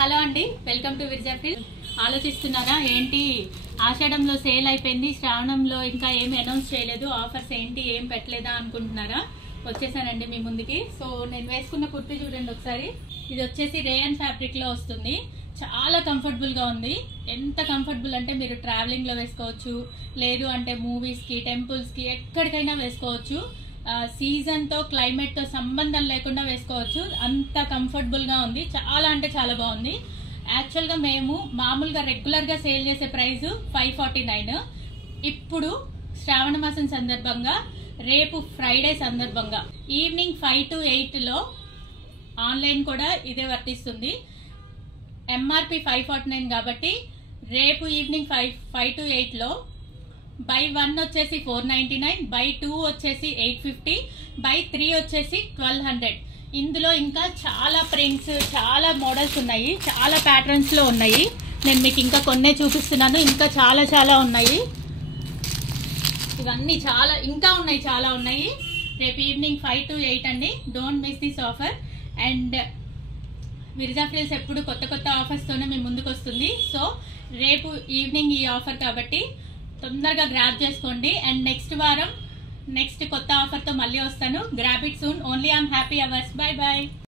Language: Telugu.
హలో అండి, వెల్కమ్ టు విర్జా ఫ్రిల్స్. ఆలోచిస్తున్నారా ఏంటి ఆషాఢంలో సేల్ అయిపోయింది, శ్రావణంలో ఇంకా ఏమి అనౌన్స్ చేయలేదు, ఆఫర్స్ ఏంటి ఏం పెట్టలేదా అనుకుంటున్నారా? వచ్చేసానండి మీ ముందుకి. సో నేను వేసుకున్న కుర్తీ చూడండి ఒకసారి. ఇది వచ్చేసి రేయన్ ఫ్యాబ్రిక్ లో వస్తుంది. చాలా కంఫర్టబుల్ గా ఉంది. ఎంత కంఫర్టబుల్ అంటే మీరు ట్రావెలింగ్ లో వేసుకోవచ్చు, లేదు అంటే మూవీస్ కి, టెంపుల్స్ కి, ఎక్కడికైనా వేసుకోవచ్చు. సీజన్ తో క్లైమేట్ తో సంబంధం లేకుండా వేసుకోవచ్చు. అంత కంఫర్టబుల్ గా ఉంది. చాలా అంటే చాలా బాగుంది. యాక్చువల్ గా మేము మామూలుగా రెగ్యులర్ గా సేల్ చేసే ప్రైస్ 549. ఇప్పుడు శ్రావణ మాసం సందర్భంగా, రేపు ఫ్రైడే సందర్భంగా ఈవినింగ్ 5 to 8 లో ఆన్లైన్ కూడా ఇదే వర్తిస్తుంది. ఎంఆర్పి 549 కాబట్టి రేపు ఈవినింగ్ 5 to 8 లో బై 1 వచ్చేసి 499, బై 2 వచ్చేసి 850, బై 3 వచ్చేసి 1200. ఇందులో ఇంకా చాలా ప్రింట్స్, చాలా మోడల్స్ ఉన్నాయి, చాలా ప్యాటర్న్స్ లో ఉన్నాయి. నేను మీకు ఇంకా కొన్నే చూపిస్తున్నాను. ఇంకా చాలా చాలా ఉన్నాయి. ఇవన్నీ ఇంకా ఉన్నాయి, చాలా ఉన్నాయి. రేపు ఈవినింగ్ 5 to 8 అండి. Don't miss this offer. And విర్జా ఫ్రిల్స్ ఎప్పుడు కొత్త కొత్త ఆఫర్స్ తోనే మీ ముందుకు వస్తుంది. సో రేపు ఈవినింగ్ ఈ ఆఫర్ కాబట్టి తొందరగా గ్రాబ్ చేసుకోండి. అండ్ నెక్స్ట్ వారం నెక్స్ట్ కొత్త ఆఫర్ తో మళ్ళీ వస్తాను. Grab it soon. Only on happy hours. Bye bye.